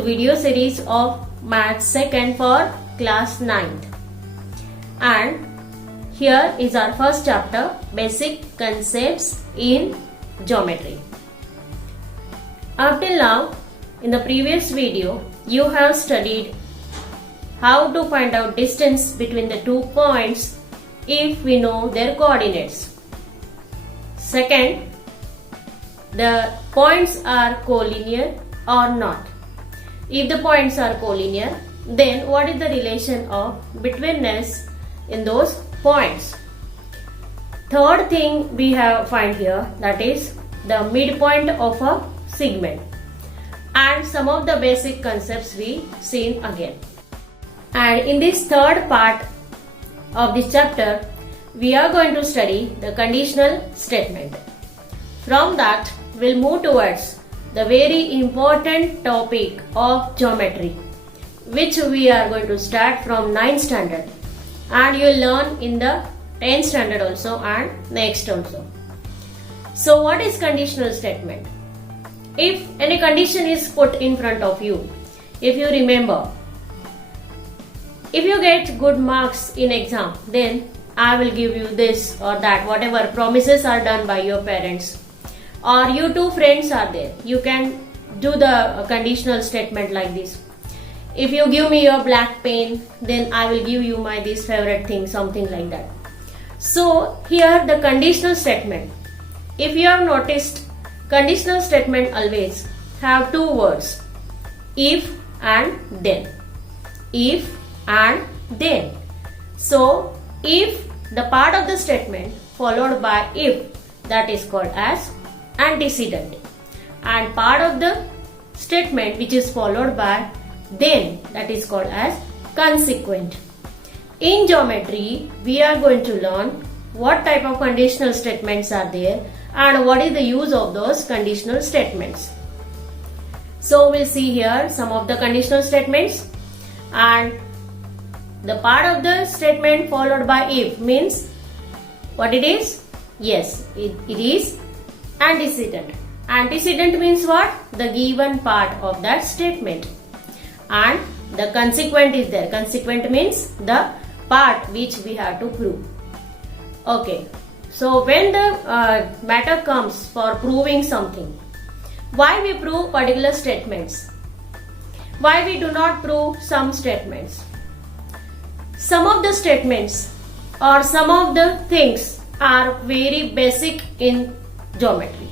video series of Maths 2nd for class 9th. And here is our first chapter, Basic Concepts in Geometry. Up till now, in the previous video, you have studied how to find out distance between the 2 points if we know their coordinates. Second, the points are collinear or not. If the points are collinear, then what is the relation of betweenness in those points? Third thing we have find here, that is the midpoint of a segment, and some of the basic concepts we seen again. And in this third part of this chapter, we are going to study the conditional statement. From that, we'll move towards the very important topic of geometry, which we are going to start from 9th standard, and you will learn in the 10th standard also and next also. So what is conditional statement? If any condition is put in front of you, if you remember, if you get good marks in exam, then I will give you this or that, whatever promises are done by your parents, or you two friends are there, you can do the conditional statement like this. If you give me your black pen, then I will give you my this favorite thing, something like that. So here the conditional statement, if you have noticed, conditional statement always have two words, if and then. If and then. So if the part of the statement followed by if, that is called as antecedent, and part of the statement which is followed by then, that is called as consequent. In geometry, we are going to learn what type of conditional statements are there and what is the use of those conditional statements. So we'll see here some of the conditional statements, and the part of the statement followed by if means what it is? Yes, it is antecedent. Antecedent means what? The given part of that statement. And the consequent is there. Consequent means the part which we have to prove. Okay. So when the matter comes for proving something, why we prove particular statements? Why we do not prove some statements? Some of the statements or some of the things are very basic in geometry.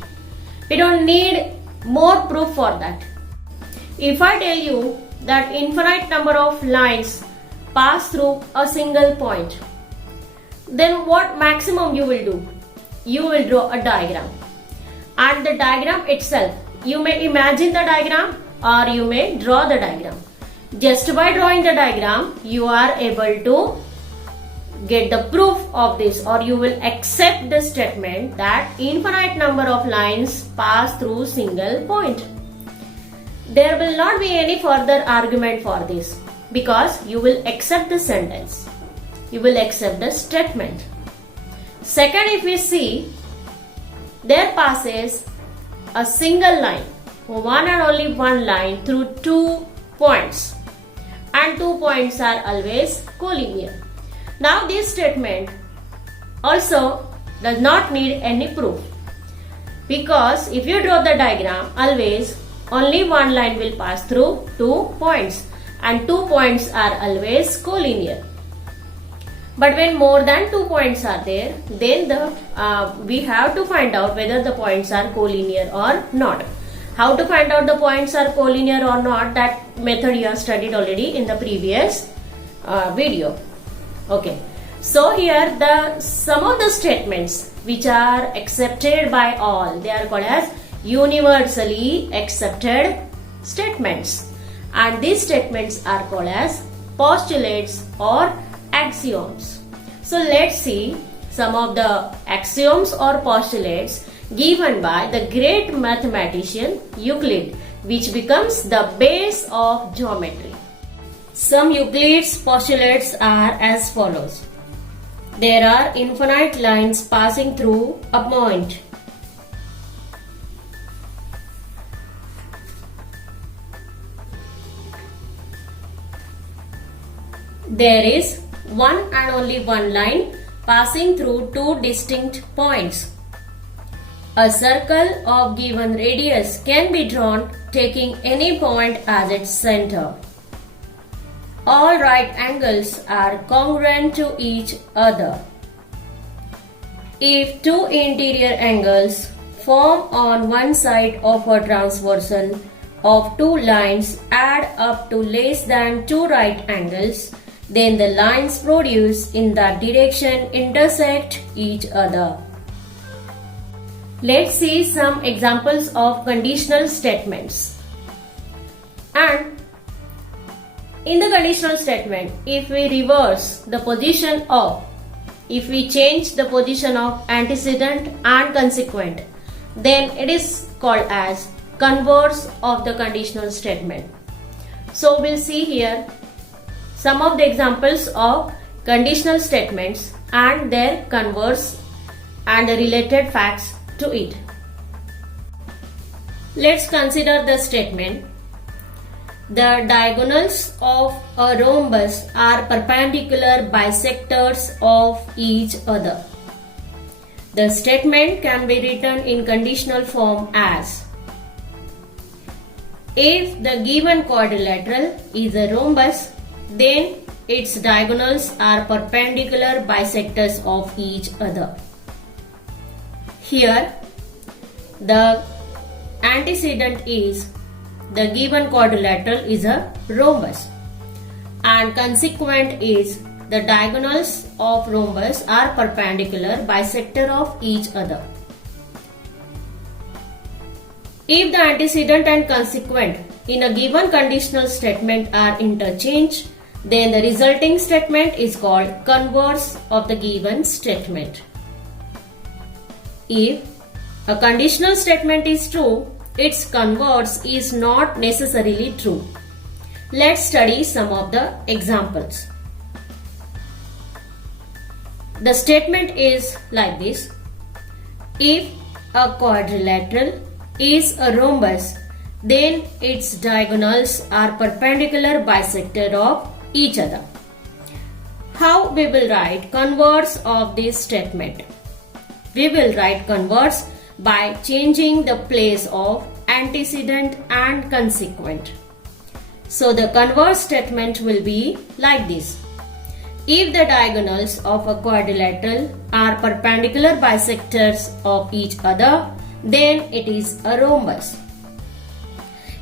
We don't need more proof for that. If I tell you that infinite number of lines pass through a single point, then what maximum you will do? You will draw a diagram, and the diagram itself, you may imagine the diagram or you may draw the diagram. Just by drawing the diagram, you are able to get the proof of this, or you will accept the statement that infinite number of lines pass through single point. There will not be any further argument for this, because you will accept the sentence. You will accept the statement. Second, if we see, there passes a single line, one and only one line through 2 points, and 2 points are always collinear. Now this statement also does not need any proof, because if you draw the diagram, always only one line will pass through 2 points, and 2 points are always collinear. But when more than 2 points are there, then we have to find out whether the points are collinear or not. How to find out the points are collinear or not, that method you have studied already in the previous video. Okay, so here some of the statements which are accepted by all, they are called as universally accepted statements, and these statements are called as postulates or axioms. So let's see some of the axioms or postulates given by the great mathematician Euclid, which becomes the base of geometry. Some Euclid's postulates are as follows. There are infinite lines passing through a point. there is one and only one line passing through two distinct points. A circle of given radius can be drawn taking any point as its center. All right angles are congruent to each other. If two interior angles form on one side of a transversal of two lines add up to less than two right angles, then the lines produced in that direction intersect each other. Let's see some examples of conditional statements. And in the conditional statement, if we change the position of antecedent and consequent, then it is called as converse of the conditional statement. So we'll see here some of the examples of conditional statements and their converse and the related facts to it. Let's consider the statement. The diagonals of a rhombus are perpendicular bisectors of each other. The statement can be written in conditional form as: if the given quadrilateral is a rhombus, then its diagonals are perpendicular bisectors of each other. Here, the antecedent is the given quadrilateral is a rhombus, and consequent is the diagonals of rhombus are perpendicular bisector of each other. If the antecedent and consequent in a given conditional statement are interchanged, then the resulting statement is called converse of the given statement. If a conditional statement is true, its converse is not necessarily true. Let's study some of the examples. The statement is like this: if a quadrilateral is a rhombus, then its diagonals are perpendicular bisector of each other. How we will write converse of this statement? We will write converse by changing the place of antecedent and consequent. So the converse statement will be like this: if the diagonals of a quadrilateral are perpendicular bisectors of each other, then it is a rhombus.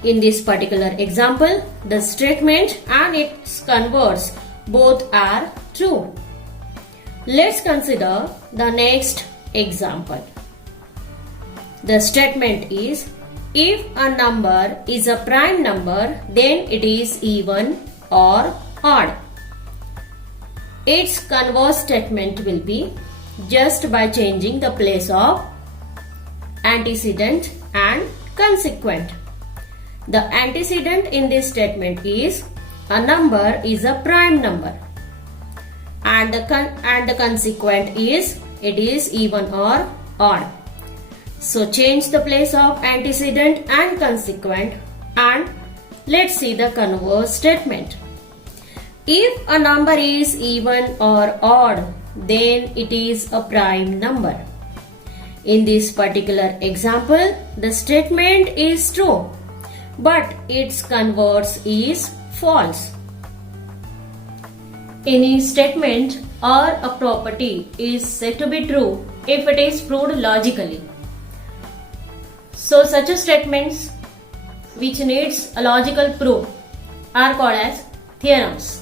In this particular example, the statement and its converse both are true. Let's consider the next example. The statement is: if a number is a prime number, then it is even or odd. Its converse statement will be just by changing the place of antecedent and consequent. The antecedent in this statement is a number is a prime number, and the consequent is it is even or odd. So change the place of antecedent and consequent, and let's see the converse statement. If a number is even or odd, then it is a prime number. In this particular example, the statement is true, but its converse is false. Any statement or a property is said to be true if it is proved logically. So such statements which needs a logical proof are called as theorems.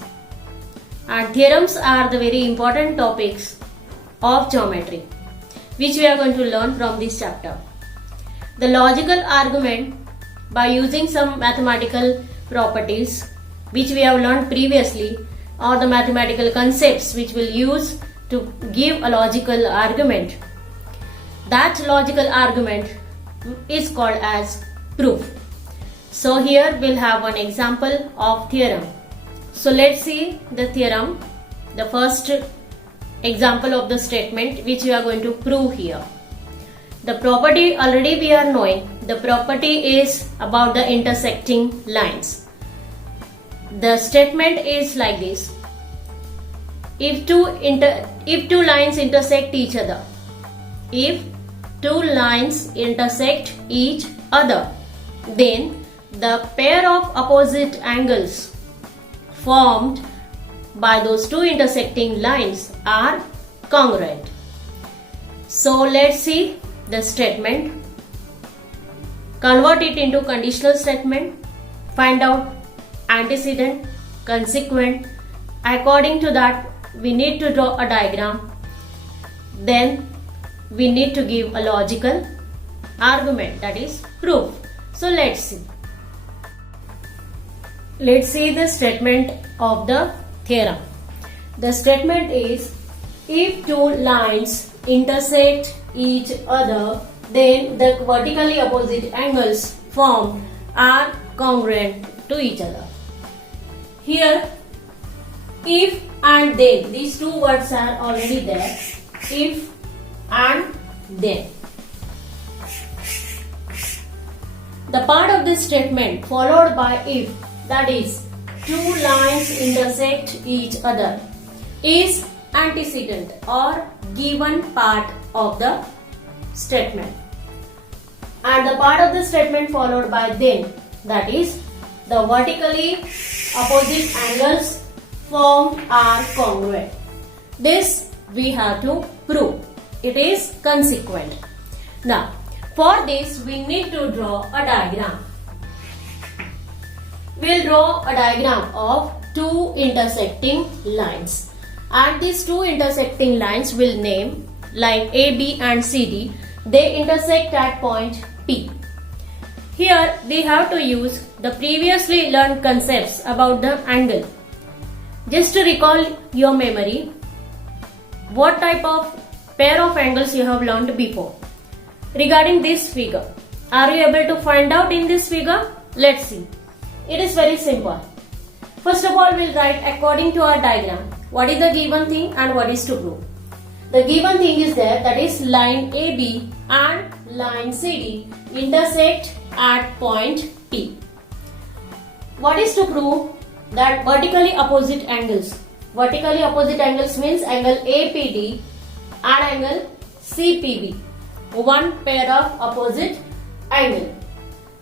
And theorems are the very important topics of geometry, which we are going to learn from this chapter. The logical argument by using some mathematical properties which we have learned previously, or the mathematical concepts which we'll use to give a logical argument. That logical argument is called as proof. So here we'll have one example of theorem. So let's see the theorem, the first example of the statement which we are going to prove here. The property already we are knowing. The property is about the intersecting lines. The statement is like this: if two lines intersect each other. If two lines intersect each other, then the pair of opposite angles formed by those two intersecting lines are congruent. So let's see the statement. Convert it into conditional statement. Find out antecedent, consequent. According to that, we need to draw a diagram. Then we need to give a logical argument, that is proof. So let's see. Let's see the statement of the theorem. The statement is, if two lines intersect each other, then the vertically opposite angles formed are congruent to each other. Here, if and then, these two words are already there. If and then. The part of this statement followed by if, that is, two lines intersect each other, is antecedent or given part of the statement. And the part of the statement followed by then, that is, the vertically opposite angles formed are congruent. This we have to prove. It is consequent. Now, for this we need to draw a diagram. We'll draw a diagram of two intersecting lines. And these two intersecting lines will name line AB and CD. They intersect at point P. Here we have to use the previously learned concepts about the angle. Just to recall your memory, what type of pair of angles you have learned before. Regarding this figure, are you able to find out in this figure? Let's see. It is very simple. First of all, we'll write according to our diagram what is the given thing and what is to prove. The given thing is there, that is line AB and line CD intersect at point P. What is to prove? That vertically opposite angles. Vertically opposite angles means angle APD and angle CPB. One pair of opposite angle.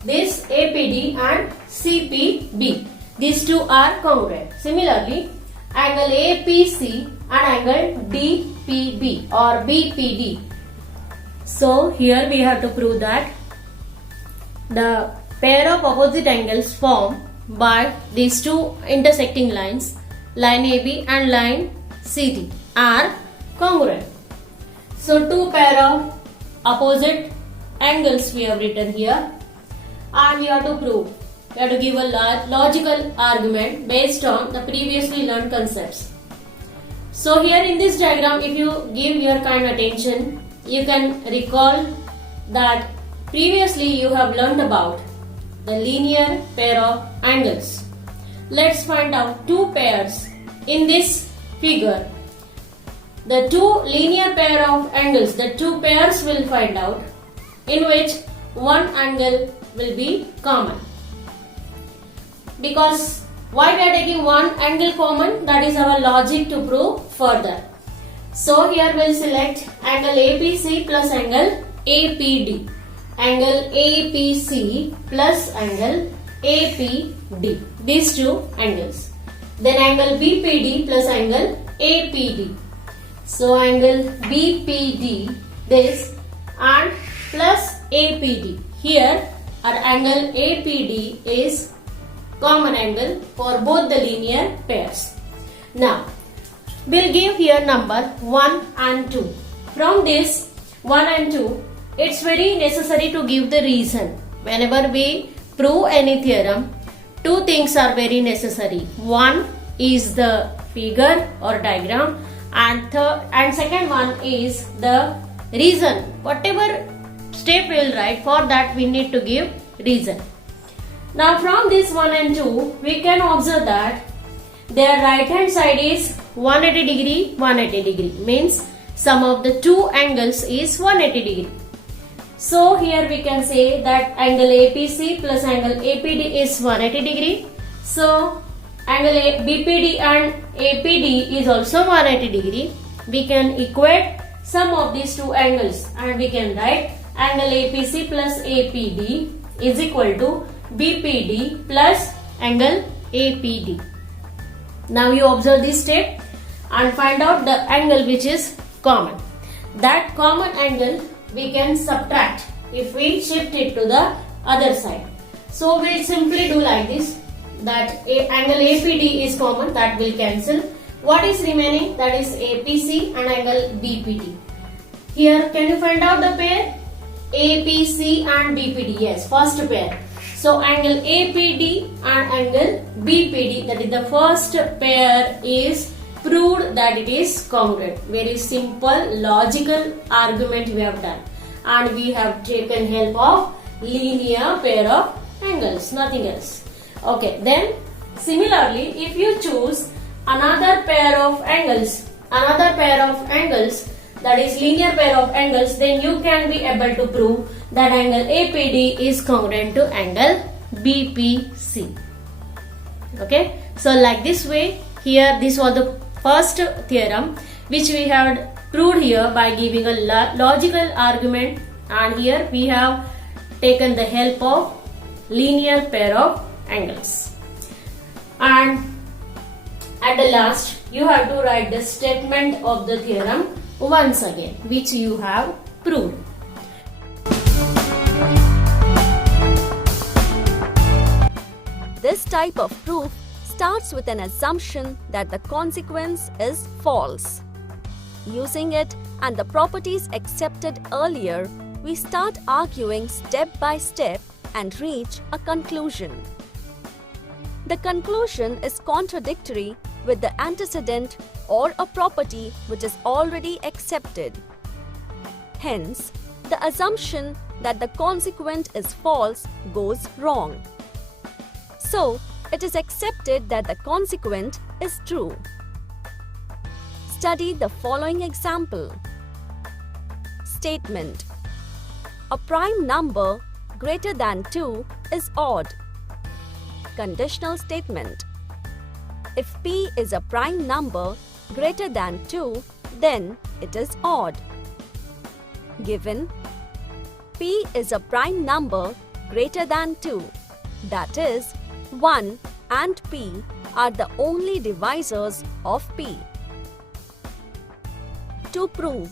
This APD and CPB. These two are congruent. Similarly, angle APC and angle DPB or BPD. So here we have to prove that the pair of opposite angles formed by these two intersecting lines, line AB and line CD, are congruent. So two pair of opposite angles we have written here, and we have to prove. We have to give a logical argument based on the previously learned concepts. So here in this diagram, if you give your kind attention, you can recall that previously you have learned about the linear pair of angles. Let's find out two pairs in this figure. The two linear pair of angles, the two pairs will find out in which one angle will be common. Because why we are taking one angle common? That is our logic to prove further. So here we'll select angle APC plus angle APD. Angle APC plus angle APD. These two angles. Then angle BPD plus angle APD. So angle BPD, this, and plus APD. Here our angle APD is common angle for both the linear pairs. Now we'll give here number 1 and 2. From this 1 and 2, it's very necessary to give the reason. Whenever we prove any theorem, two things are very necessary. One is the figure or diagram, and second one is the reason. Whatever step we will write, for that we need to give reason. Now from this 1 and 2, we can observe that their right hand side is 180 degree, 180 degree. Means sum of the two angles is 180 degree. So here we can say that angle APC plus angle APD is 180 degree. So BPD and APD is also 180 degree, we can equate sum of these two angles and we can write angle APC plus APD is equal to BPD plus angle APD. Now you observe this step and find out the angle which is common. That common angle we can subtract if we shift it to the other side. So we simply do like this, that angle APD is common, that will cancel. What is remaining? That is APC and angle BPD. Here can you find out the pair? APC and BPD, yes, first pair. So angle APD and angle BPD, that is the first pair, is proved that it is congruent. Very simple logical argument we have done, and we have taken help of linear pair of angles, nothing else. Okay, then similarly if you choose another pair of angles, that is linear pair of angles, then you can be able to prove that angle APD is congruent to angle BPC. Okay, so like this way, here this was the first theorem which we have proved here by giving a logical argument, and here we have taken the help of linear pair of angles. And at the last you have to write the statement of the theorem once again, which you have proved. This type of proof starts with an assumption that the consequence is false. Using it and the properties accepted earlier, we start arguing step by step and reach a conclusion. The conclusion is contradictory with the antecedent or a property which is already accepted. Hence, the assumption that the consequent is false goes wrong. So, it is accepted that the consequent is true. Study the following example. Statement: a prime number greater than 2 is odd. Conditional statement: if P is a prime number greater than 2, then it is odd. Given P is a prime number greater than 2, that is, 1 and P are the only divisors of P. To prove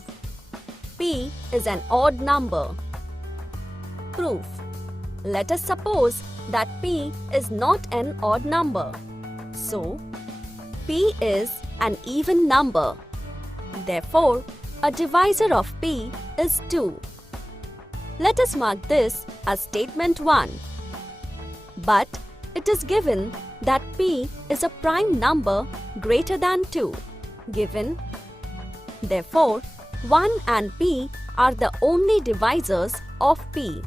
P is an odd number. Proof: let us suppose that P is not an odd number. So, P is an even number. Therefore, a divisor of P is 2. Let us mark this as statement 1. But it is given that P is a prime number greater than 2. Given, therefore, 1 and P are the only divisors of P.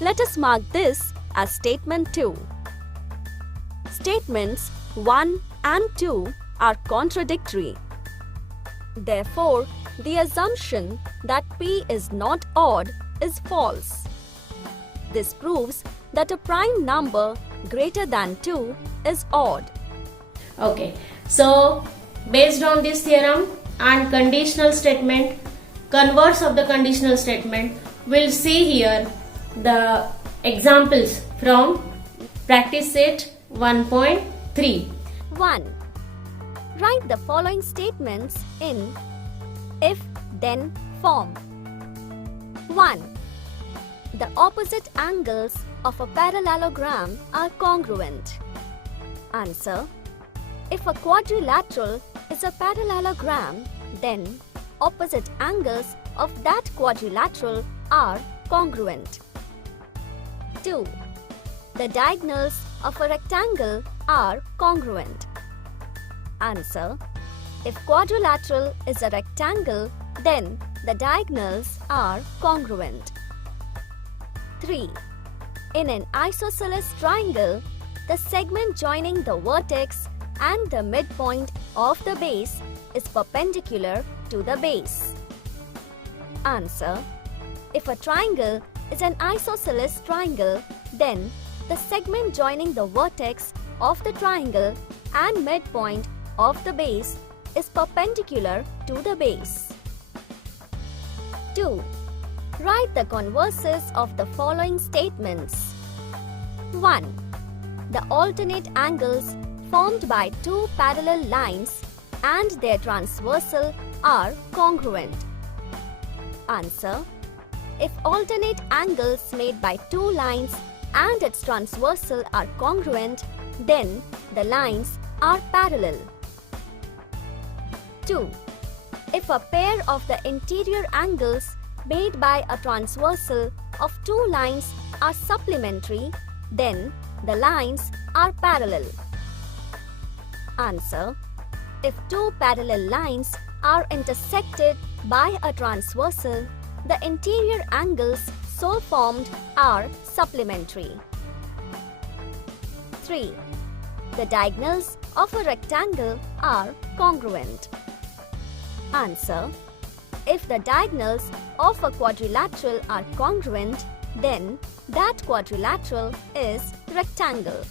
Let us mark this as statement 2. Statements 1 and 2 are contradictory. Therefore, the assumption that P is not odd is false. This proves that a prime number greater than 2 is odd. Okay, so based on this theorem and conditional statement, converse of the conditional statement, we'll see here the examples from practice set 1.3. 1. Write the following statements in if-then form. 1. The opposite angles of a parallelogram are congruent. Answer: if a quadrilateral is a parallelogram, then opposite angles of that quadrilateral are congruent. 2. The diagonals of a rectangle are congruent. Answer: if quadrilateral is a rectangle, then the diagonals are congruent. 3. In an isosceles triangle, the segment joining the vertex and the midpoint of the base is perpendicular to the base. Answer: if a triangle is an isosceles triangle, then the segment joining the vertex of the triangle and midpoint of the base is perpendicular to the base. 2. Write the converses of the following statements. 1. The alternate angles formed by two parallel lines and their transversal are congruent. Answer. If alternate angles made by two lines and its transversal are congruent, then the lines are parallel. 2. If a pair of the interior angles made by a transversal of two lines are supplementary, then the lines are parallel. Answer. If two parallel lines are intersected by a transversal, the interior angles so formed are supplementary. 3. The diagonals of a rectangle are congruent. Answer. If the diagonals of a quadrilateral are congruent, then that quadrilateral is rectangle.